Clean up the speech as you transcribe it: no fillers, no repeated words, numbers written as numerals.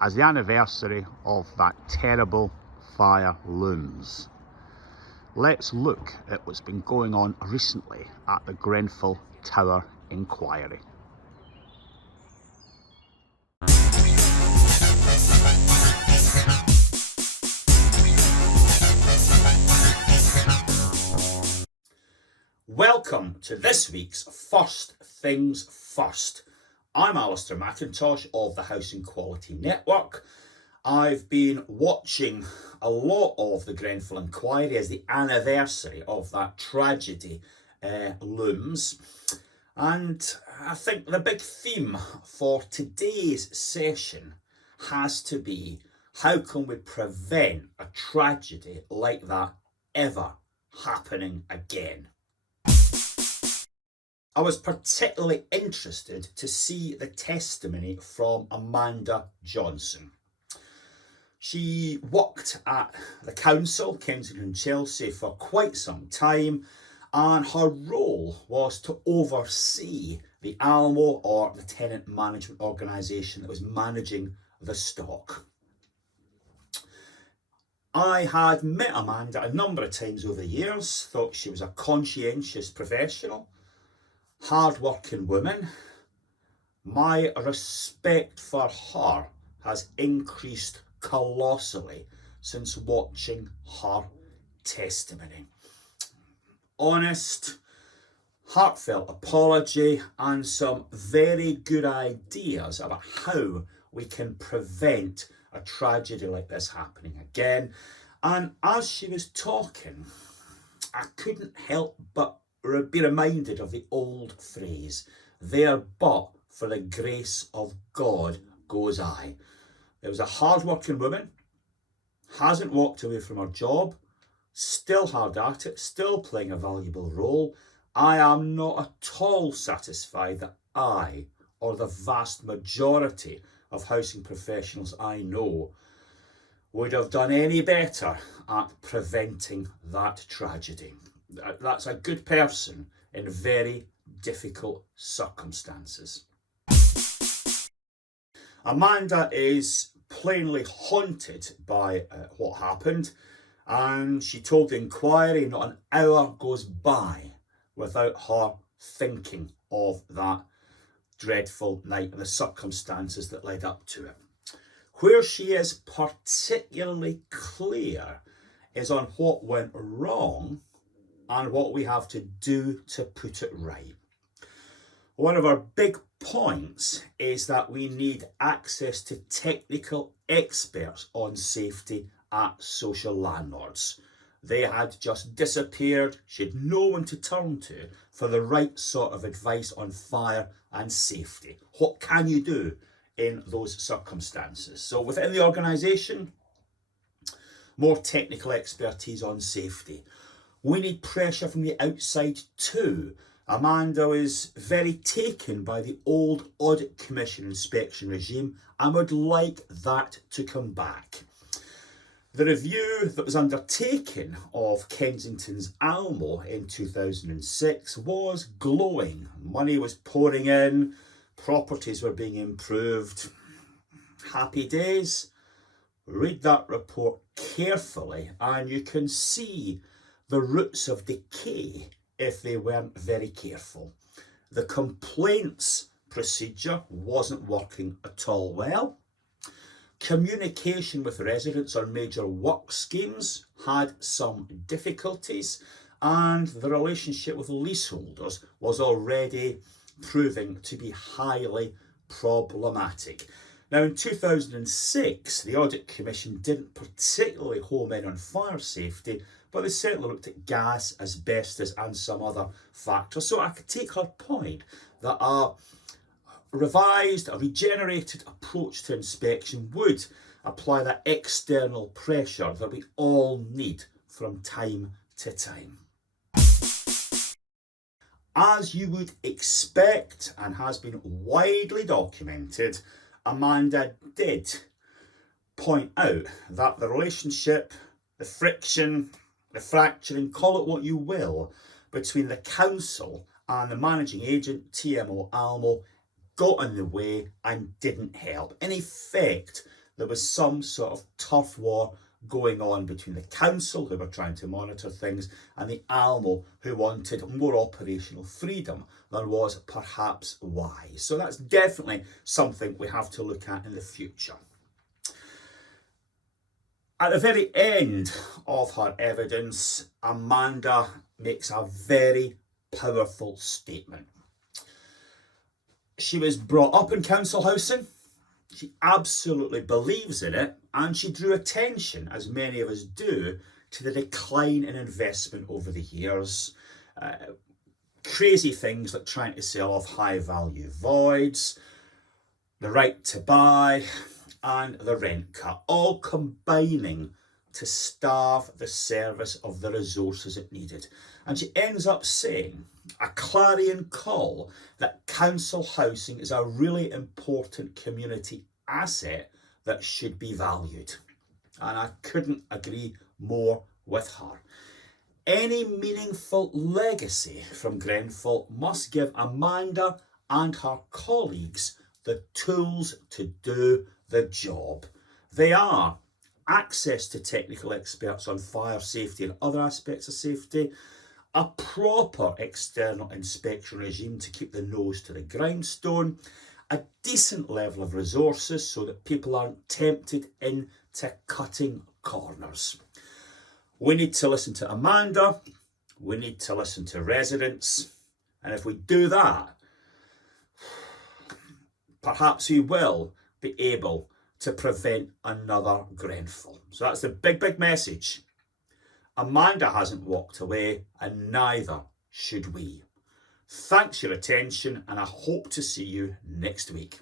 as the anniversary of that terrible fire looms. Let's look at what's been going on recently at the Grenfell Tower inquiry. Welcome to this week's First Things First. I'm Alistair McIntosh of the Housing Quality Network. I've been watching a lot of the Grenfell inquiry as the anniversary of that tragedy looms. And I think the big theme for today's session has to be, how can we prevent a tragedy like that ever happening again? I was particularly interested to see the testimony from Amanda Johnson. She worked at the council, Kensington and Chelsea, for quite some time, and her role was to oversee the ALMO, or the tenant management organisation that was managing the stock. I had met Amanda a number of times over the years, thought she was a conscientious professional, hard-working woman. My respect for her has increased colossally since watching her testimony. Honest, heartfelt apology and some very good ideas about how we can prevent a tragedy like this happening again. And as she was talking, I couldn't help but be reminded of the old phrase, "There but for the grace of God goes I." There was a hard-working woman, hasn't walked away from her job, still hard at it, still playing a valuable role. I am not at all satisfied that I, or the vast majority of housing professionals I know, would have done any better at preventing that tragedy. That's a good person in very difficult circumstances. Amanda is plainly haunted by what happened, and she told the inquiry not an hour goes by without her thinking of that dreadful night and the circumstances that led up to it. Where she is particularly clear is on what went wrong and what we have to do to put it right. One of our big points is that we need access to technical experts on safety at social landlords. They had just disappeared. She had no one to turn to for the right sort of advice on fire and safety. What can you do in those circumstances? So within the organisation, more technical expertise on safety. We need pressure from the outside too. Amanda was very taken by the old Audit Commission inspection regime and would like that to come back. The review that was undertaken of Kensington's ALMO in 2006 was glowing. Money was pouring in, properties were being improved. Happy days. Read that report carefully and you can see the roots of decay if they weren't very careful. The complaints procedure wasn't working at all well. Communication with residents on major work schemes had some difficulties, and the relationship with leaseholders was already proving to be highly problematic. Now, in 2006, the Audit Commission didn't particularly home in on fire safety, but they certainly looked at gas, asbestos and some other factors. So I could take her point that a revised, a regenerated approach to inspection would apply that external pressure that we all need from time to time. As you would expect and has been widely documented, Amanda did point out that the relationship, the friction, the fracturing, call it what you will, between the council and the managing agent, TMO ALMO, got in the way and didn't help. In effect, there was some sort of turf war going on between the council, who were trying to monitor things, and the Almo, who wanted more operational freedom than was perhaps wise. So that's definitely something we have to look at in the future. At the very end of her evidence, Amanda makes a very powerful statement. She was brought up in council housing. She absolutely believes in it, and she drew attention, as many of us do, to the decline in investment over the years. Crazy things like trying to sell off high value voids, the right to buy, and the rent cut, all combining to starve the service of the resources it needed. And she ends up saying a clarion call that council housing is a really important community asset that should be valued. And I couldn't agree more with her. Any meaningful legacy from Grenfell must give Amanda and her colleagues the tools to do the job. They are access to technical experts on fire safety and other aspects of safety, a proper external inspection regime to keep the nose to the grindstone, a decent level of resources so that people aren't tempted into cutting corners. We need to listen to Amanda, we need to listen to residents, and if we do that, perhaps we will be able to prevent another Grenfell. So that's the big message. Amanda hasn't walked away, and neither should we. Thanks for your attention, and I hope to see you next week.